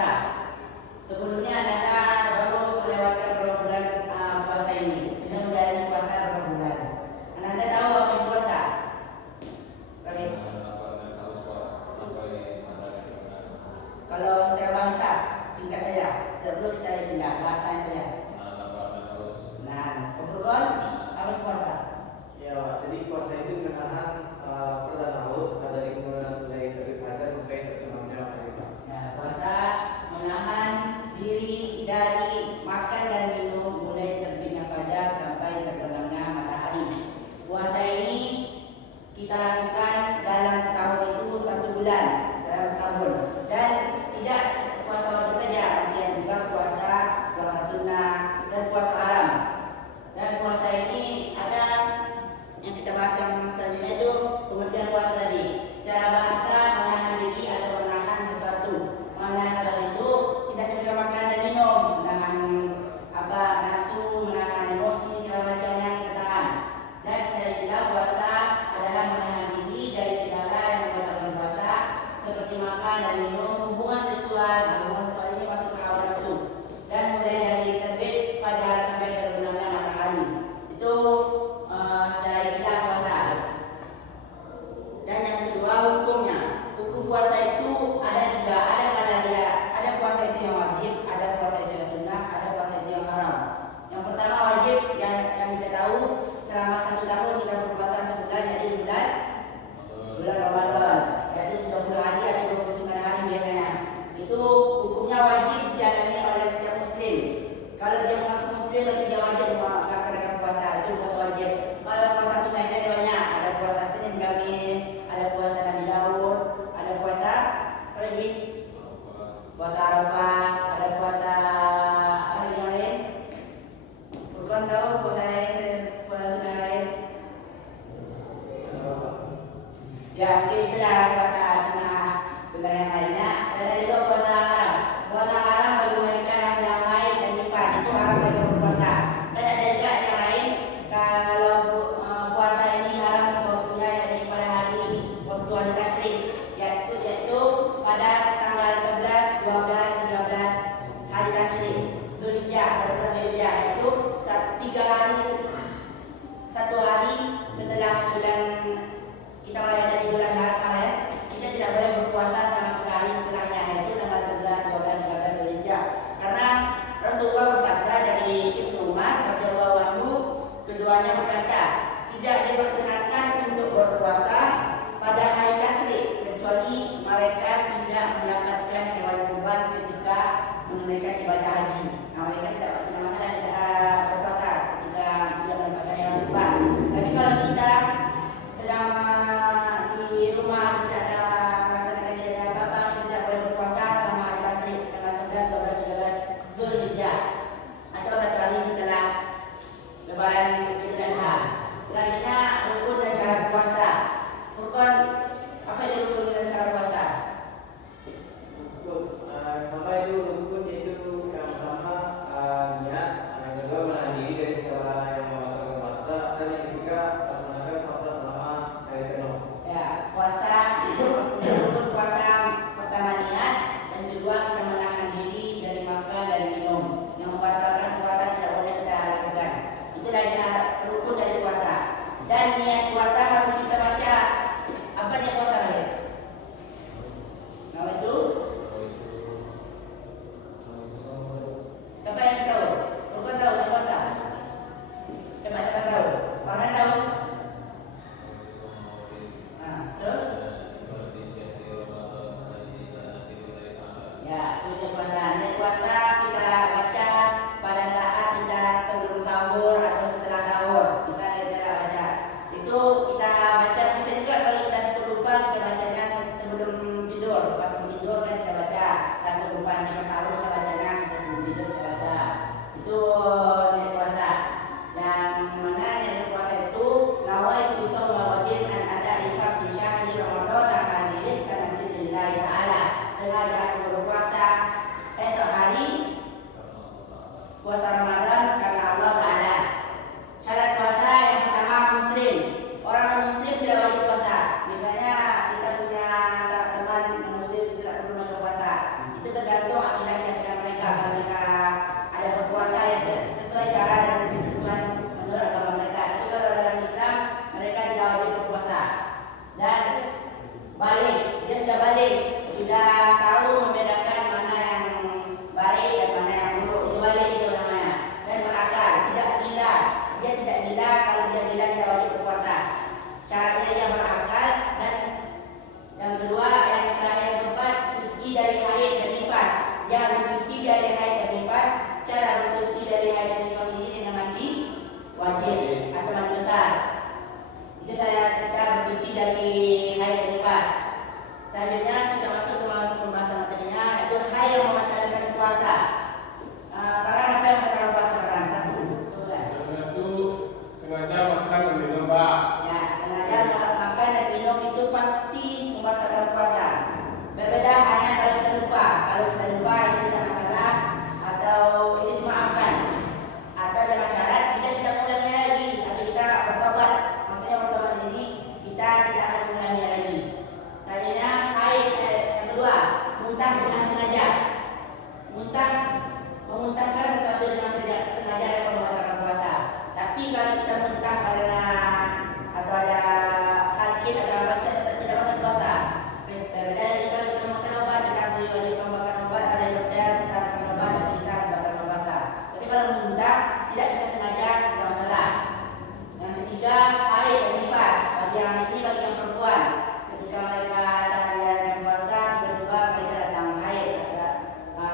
puasa. Sebelumnya Anda baru melewatkan berapa bulan puasa ini. Sudah menjalani puasa berapa bulan. Anda tahu apa itu puasa? Baik. Kalau secara bahasa, singkat saja. Terus secara istilah, bahasanya saja. Nah, kemudian apa itu puasa? Ya, jadi puasa itu menahan perasaan haus dari mulai terbit fajar sampai terbenamnya matahari. Nah, puasa menahan diri dari makan dan minum mulai terbitnya fajar sampai terbenamnya matahari. Puasa ini kita lakukan dalam setahun itu 1 bulan dalam setahun, dan tidak puasa wajib saja, ada juga puasa sunnah dan puasa haram. Dan puasa ini ada yang kita bahas yang selanjutnya itu pengertian puasa tadi. Secara bahasa menahan diri atau menahan sesuatu. Menahan sesuatu itu kita segera makan dan minum, menahan nafsu, menahan emosi segala macamnya kita tahan. Dan secara istilah puasa adalah menahan diri dari segala yang membatalkan puasa, seperti makan dan minum, hubungan seksual. Hubungan seksual ini masuk ke hawa nafsu. Dan mulai dari terbit fajar sampai terbenamnya matahari. Itu secara istilah puasa. Dan yang kedua hukumnya. Hukum puasa itu ada 3. Ada puasa itu yang wajib, ada puasa itu yang sunnah, ada puasa itu yang haram. Yang pertama wajib yang kita tahu, selama 1 tahun kita berpuasa sebulan, yaitu bulan Ramadan, yaitu 30 hari atau 29 hari biasanya. Itu hukumnya wajib dijalani oleh setiap muslim. Kalau dia mengaku muslim berarti dia wajib melaksanakan puasa, itu puasa wajib. Kalau puasa sunnah ini ada banyak, ada puasa Senin Kamis, ada puasa Nabi Daud, ada puasa apa lagi? Puasa Arafah, ada puasa apa yang lain? Bukan tahu puasa sunnah lain? Ya, mungkin itulah puasa sunnah yang lainnya. Dan ada juga puasa haram. Puasa haram bagi mereka yang sedang haid dan nifas, itu haram mereka berpuasa. Dan ada juga yang lain, kalau puasa ini haram waktunya yakni pada waktu hari tasyrik, yaitu pada tanggal 11, 12, 13 hari tasyrik Dzulhijjah, pada bulan Dzulhijjah, yaitu 3 hari, 1 hari setelah bulan kita mulai dari bulan Ramadan, kita tidak boleh berpuasa selama 3 hari setelahnya, yaitu tanggal 11, 12, 13 Dzulhijjah. Karena Rasulullah bersabda dari Ibnu Umar radhiyallahu anhu, keduanya berkata, tidak diperkenankan untuk berpuasa pada hari tasyrik kecuali mereka tidak mendapatkan hewan kurban ketika menunaikan ibadah haji. Nah, mereka tidak masalah tidak berpuasa ketika tidak mendapatkan hewan kurban. Tapi kalau kita sedang di rumah tidak ada melaksanakan ibadah apa-apa, kita tidak boleh berpuasa selama hari tasyrik tanggal 11, 12, 13 Dzulhijjah atau 1 hari setelah Lebaran Idul Adha. Selanjutnya rukun dan syarat puasa. Rukun, apa itu rukun dan syarat puasa? Apa itu rukun? Itu yang pertama niat, yang kedua menahan diri dari segala yang membatalkan puasa, dan yang ketiga melaksanakan puasa selama sehari penuh. Ya, puasa itu rukun puasa pertama niat, dan kedua kita menahan diri dari makan dan minum. Yang membatalkan puasa tidak boleh kita lakukan. Itulah rukun dari puasa. Dan niat puasa harus kita baca. Apa niat puasa ya? Nama itu? Siapa yang tahu? Bukan tahu niat puasa? Coba siapa tahu? Orang tahu? Nah, terus? Ya, itu niat puasa. Niat puasa kita baca pada saat kita sebelum sahur atau setelah sahur. Misalnya kita baca. Itu kita baca, bisa juga kalau kita takut lupa, kita bacanya sebelum tidur. Pas mau tidur kan kita baca. Takut lupa pas sahur kita bacanya, kita sebelum tidur kita baca. Itu niat puasa. Yang mana niat puasa itu nawaitu shauma ghadin an ada infaq di syahri Ramadan hadhihi sanati lillahi ta'ala. Sengaja aku berpuasa esok hari puasa Ramadan karena Allah Ta'ala. Syarat puasa yang pertama muslim. Orang non muslim tidak wajib puasa. Misalnya kita punya teman non muslim tidak perlu puasa. Itu tergantung sudah tahu membedakan mana yang baik dan mana yang buruk. Itu balik itu namanya. Dan berakal, tidak gila. Dia tidak gila, kalau dia gila dia wajib berpuasa. Syaratnya dia berakal. Dan yang kedua, yang terakhir yang keempat, suci dari haid dan nifas. Dia harus suci dari haid dan nifas. Cara bersuci dari haid dan nifas ini dengan mandi wajib atau mandi besar. Itu kita bersuci dari haid dan nifas. Selanjutnya kita masuk ke pembahasan materinya, yaitu hal yang membatalkan puasa. Para apa yang membatalkan puasa? Para satu. Satu, sengaja makan dan minum, Pak. Ya, sengaja makan dan minum itu pasti membatalkan puasa. Berbeda hanya kalau kita lupa. Kalau kita lupa itu tidak masalah atau itu dimaafkan. Atau dengan syarat kita tidak mengulangi lagi atau kita bertobat. Maksudnya bertobat ini kita tidak akan mengulangi lagi. Selanjutnya haid yang kedua, muntah dengan sengaja. Memuntahkan sesuatu dengan sengaja dapat membatalkan puasa. Tapi kalau kita muntah karena atau ada sakit atau apa tidak batal puasa. Berbeda dari kalau kita makan obat, kita wajib makan obat, ada dokter kita makan obat dan kita batal puasa. Tapi kalau muntah tidak kita sengaja tidak masalah. Yang ketiga, haid dan nifas. Bagi yang ini bagi yang perempuan. Ketika mereka sedang puasa, tiba-tiba mereka datang haid,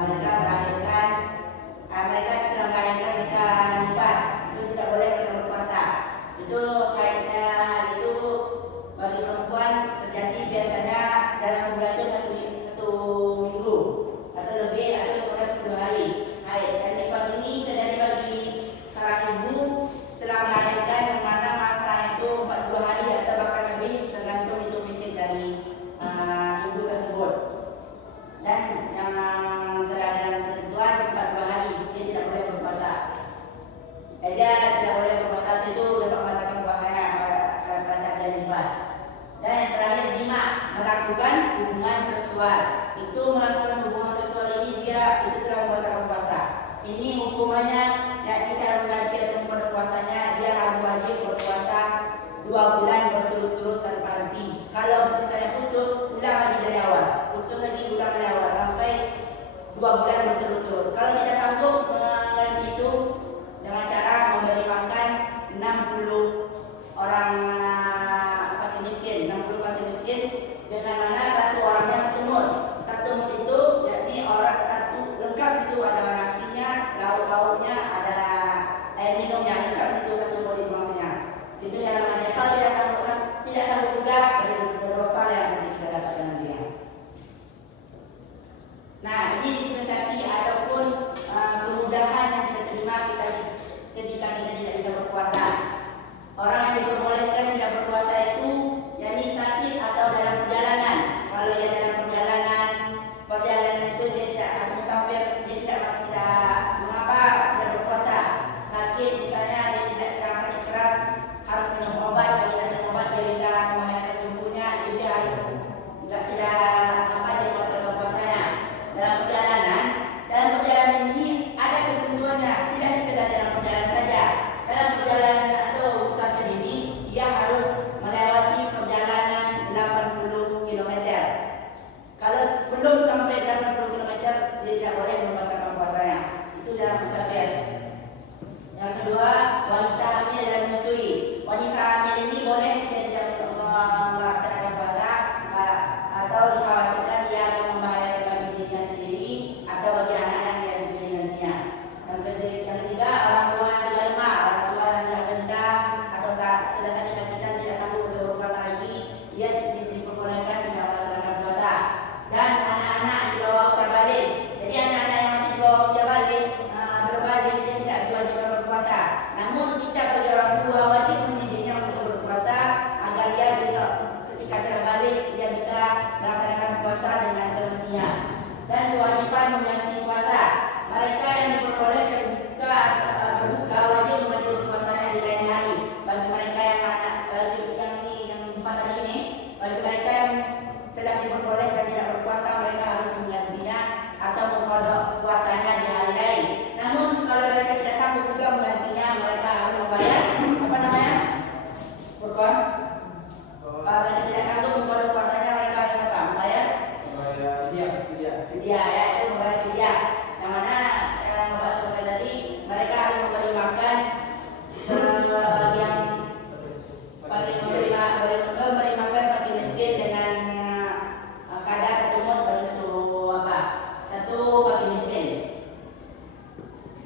mereka melahirkan, mereka sedang melahirkan, mereka nifas, itu tidak boleh mereka berpuasa. Itu haidnya itu bagi perempuan terjadi biasanya dalam sebulan itu satu minggu atau lebih atau kemudian 10 hari haid. Dan nifas ini terjadi bagi seorang ibu setelah melahirkan yang mana masa itu 40 hari atau bahkan lebih tergantung itu fisik dari ibu tersebut. Dan yang terdapat dalam ketentuan 40 hari dia tidak boleh berpuasa. Dia tidak boleh berpuasa itu dapat membatalkan puasanya pada saat dia nifas. Dan yang terakhir jima, melakukan hubungan seksual. Itu melakukan hubungan seksual ini dia itu telah membatalkan puasa. Ini hukumannya yakni cara mengganti atau berpuasanya dia harus wajib berpuasa 2 bulan berturut-turut tanpa henti. Kalau misalnya putus, ulang lagi dari awal. Putus lagi ulang dari awal sampai 2 bulan berturut-turut. Kalau tidak sanggup mengganti itu dengan cara memberi makan 60 orang fakir miskin, 60 fakir miskin dengan mana satu orangnya satu mud. Satu mud itu yakni orang satu lengkap itu ada nasinya, lauk-lauknya, ada air minumnya lengkap itu satu mud itu maksudnya. Itu yang namanya kalau tidak sanggup juga berdosa yang nanti kita dapatkan nantinya. Nah, ini dispensasi ataupun kemudahan yang kita terima ketika kita tidak bisa berpuasa. Orang yang diperbolehkan tidak berpuasa itu yakni sakit atau dalam perjalanan. Kalau dia dalam perjalanan itu dia tidak musafir, dia tidak mengapa tidak berpuasa. Sakit misalnya dia tidak sedang sakit keras harus minum obat, kalau tidak minum obat dia bisa membahayakan tubuhnya, jadi dia harus tidak dia buat berpuasanya. Dalam perjalanan ini ada ketentuannya, tidak sekedar dalam perjalanan saja. Dalam perjalanan atau musafir ini dia harus melewati perjalanan 80 km. Kalau belum sampai 80 km dia tidak boleh membatalkan puasanya. Itu dalam musafir. Yang kedua, wanita hamil dan menyusui. Wanita hamil ini boleh dia tidak melaksanakan puasa atau dikhawatirkan dia akan membahayakan bagi dirinya sendiri atau bagi anak yang dia susui nantinya. Yang ketiga, orang tua yang sudah lemah, orang tua yang sudah rentah atau sudah sakit-sakitan tidak sanggup untuk berpuasa lagi, dia diperbolehkan tidak melaksanakan puasa. Dan anak-anak di bawah usia balik. Jadi anak-anak yang masih di bawah usia balik belum balik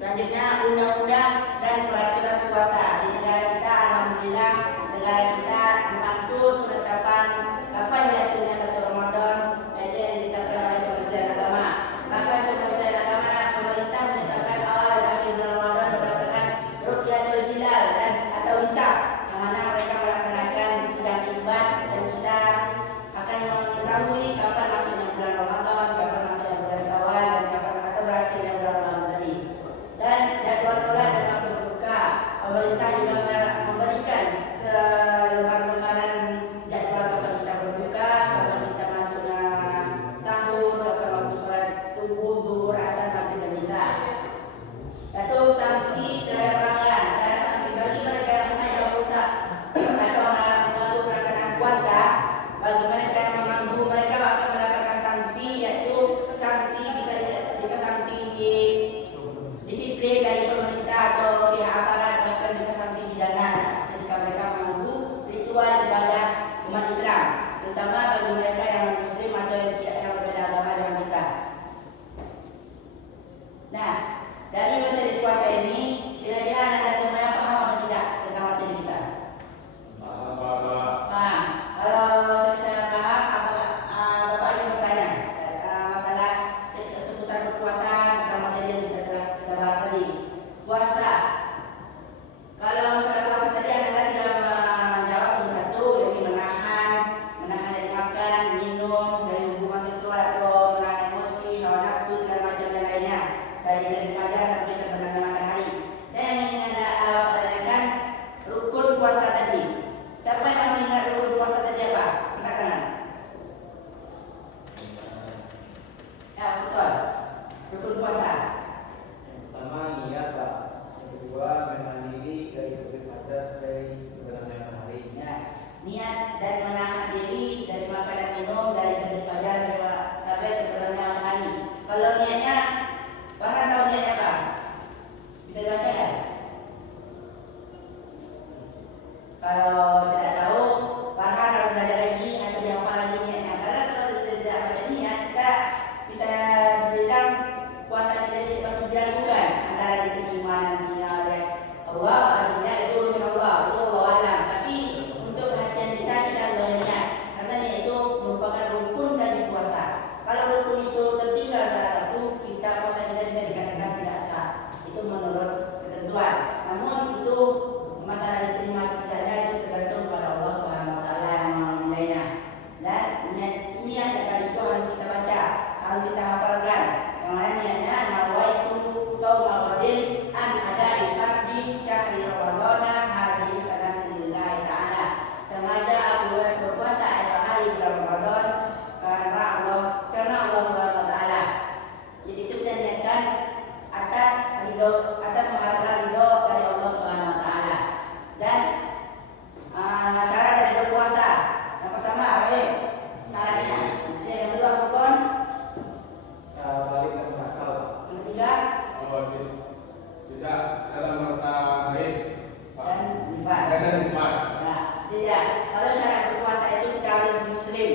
Selanjutnya undang-undang dan peraturan puasa di negara kita. Alhamdulillah negara kita mengatur penetapan kapan jatuhnya 1 Ramadan, yaitu yang ditetapkan oleh Kementerian Agama. Maka Kementerian Agama pemerintah menetapkan awal dan akhir bulan Ramadan berdasarkan rukyatul hilal dan atau hisab, yang mana mereka melaksanakan sidang isbat, dan kita akan mengetahui kapan masuknya bulan Ramadan, kapan masuknya bulan Syawal, dan kapan atau berakhirnya bulan Ramadan tadi. Dan jadwal sholat dan waktu berbuka, pemerintah juga memberikan selembar-lembaran jadwal kapan kita berbuka, kapan kita masuknya sahur, kapan waktu sholat subuh, zuhur, asar, maghrib, dan isya. Satu, sanksi terhadap pelanggan. Ada sanksi bagi mereka yang mengajar rusak atau mengganggu pelaksanaan puasa. Bagi mereka yang mengganggu, mereka akan mendapatkan sanksi, yaitu sanksi bisa sanksi disiplin dari pemerintah atau pihak aparat, bahkan bisa sanksi pidana ketika mereka mengganggu ritual ibadah umat Islam, terutama bagi mereka yang muslim atau yang berbeda agama dengan kita. Nah, dari materi puasa ini, kira-kira anda semuanya paham atau tidak tentang materi kita? Paham. Kalau saya paham, Bapak ingin bertanya masalah seputar berpuasa tentang materi yang kita bahas tadi. Puasa. Kalau masalah puasa tadi anda sudah menjawab satu, yaitu menahan dari makan, minum, dari hubungan seksual atau menahan emosi, hawa nafsu, segala macam dan lainnya, dari fajar sampai terbenamnya matahari. Dan yang ingin anda tanyakan rukun puasa tadi. Siapa yang masih ingat rukun puasa tadi apa? Angkat tangan. Ya, betul. Rukun puasa. Yang pertama niat Pak, yang kedua menahan diri dari terbit fajar sampai terbenamnya matahari. Ya, niat dan menahan diri dari makan dan minum dari terbit fajar sampai terbenamnya matahari. Kalau niatnya, Farhan tahu niatnya apa? Bisa dibaca kan? Kalau tidak tahu, Farhan harus belajar lagi atau dihafal lagi niatnya. Karena kalau tidak baca niat, kita bisa dibilang puasa kita tidak masih diragukan antara diterima nanti oleh Allah atau tidak, itu urusan Allah, itu Allah alam. Tapi untuk perhatian kita harus niat, karena niat itu merupakan rukun dari puasa. Kalau rukun itu tertinggal salah satu, puasa kita bisa dikatakan tidak sah. Itu menurut ketentuan. Namun itu masalah diterima atau tidaknya itu tergantung pada Allah Subhanahu wa taala yang menilainya. Dan niat kali itu harus kita baca, harus kita hafalkan. Yang mana niatnya nawaitu shauma ghadin an ada'i fardhi syahri ramadhana hadhihi sanatan lillahi ta'ala. Sengaja aku berpuasa esok hari bulan Ramadan karena Allah Subhanahu wa taala. Jadi itu kita niatkan atas mengharapkan ridho dari Allah Subhanahu wa taala. Dan syarat dari berpuasa. Yang pertama apa ya? Syaratnya. Yang kedua rukun. Balik dan berakal. Yang ketiga. Tidak dalam masa haid Dan nifas. Nah, tidak. Kalau syarat berpuasa itu kita harus muslim.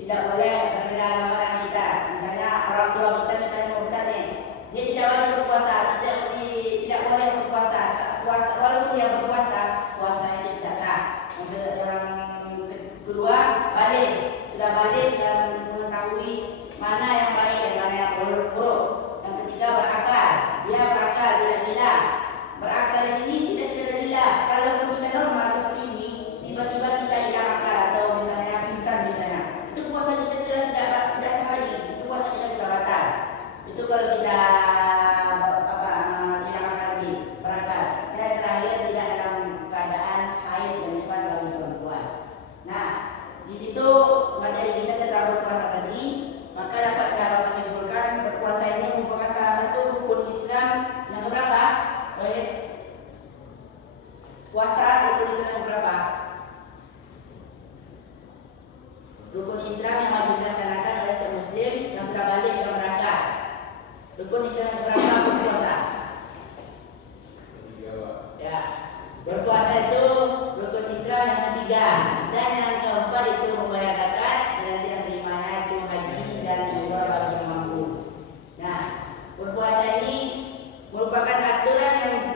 Tidak boleh berbeda agama dengan kita. Misalnya orang tua kita misalnya murtad nih, dia tidak wajib berpuasa, tidak boleh berpuasa. Walaupun dia berpuasa, puasa itu tidak sah. Yang kedua, balik. Sudah balik dan mengetahui mana yang baik dan mana yang buruk. Yang ketiga, berakal. Dia berakal, tidak gila. Berakal di sini tidak gila. Kalau kita normal seperti ini, tiba-tiba kita hilang akal atau misalnya pingsan misalnya, itu puasa kita tidak sah lagi. Itu puasa kita sudah batal. Itu kalau kita hilang akal lagi, berakal. Dan terakhir tidak dalam keadaan haid dan nifas bagi perempuan. Nah, di situ materi kita tentang berpuasa tadi, maka dapat Bapak simpulkan berpuasa ini merupakan salah satu rukun Islam yang berapa? Baik. Puasa rukun Islam yang berapa? Rukun Islam yang wajib dilaksanakan oleh setiap muslim yang sudah balik dan berakal. Rukun Islam yang berapa berpuasa? Ya, berpuasa itu rukun Islam yang ketiga, dan yang keempat itu membayar zakat, dan yang tidak terimanya itu haji dan umrah bagi yang mampu. Nah, berpuasa ini merupakan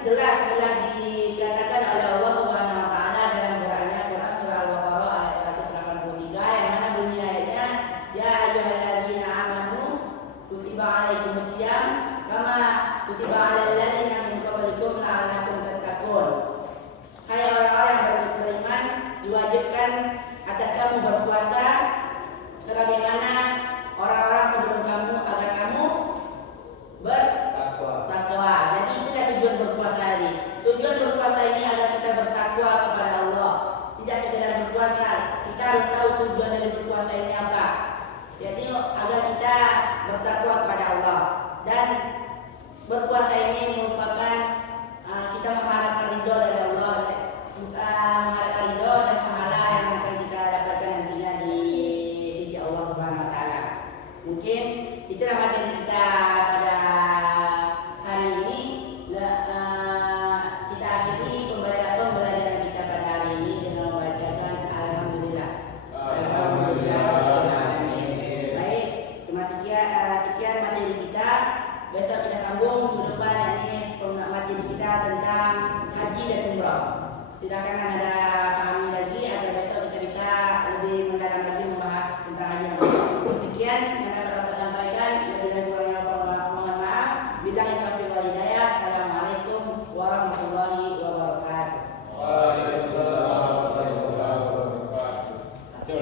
jelas telah dikatakan oleh Allah Subhanahu wa taala dalam Qur'annya, Quran surah Al-Baqarah ayat 183 yang mana bunyi ayatnya, ya ayyuhalladzina amanu kutiba alaikumusiyam kama kutiba alal ladzina min qablikum la'allakum tattaqun. Hai orang-orang yang beriman, diwajibkan atas kamu berpuasa sebagaimana orang-orang sebelum kamu agar kamu bertakwa. Jadi itulah tujuan berpuasa ini. Tujuan berpuasa ini agar kita bertakwa kepada Allah. Tidak sekedar berpuasa, kita harus tahu tujuan dari berpuasa ini apa. Jadi agar kita bertakwa kepada Allah. Dan berpuasa ini merupakan kita mengharapkan ridho dari Allah, mengharapkan ridho dan pahala yang akan kita dapatkan nantinya di sisi Allah Subhanahu wa taala. Mungkin itulah materi kita pada hari ini. Kita akhiri pembelajaran kita pada hari ini dengan membacakan Alhamdulillah. Alhamdulillah. Baik, cuma sekian materi kita. Besok kita sambung minggu depan, ini materi kita tentang haji dan umrah. Silakan Anda pahami lagi agar besok kita bisa lebih mendalam lagi membahas tentang haji dan umrah. Sekian yang dapat saya sampaikan. Lebih dan kurangnya mohon maaf. Billahi taufiq wal hidayah. Assalamualaikum warahmatullahi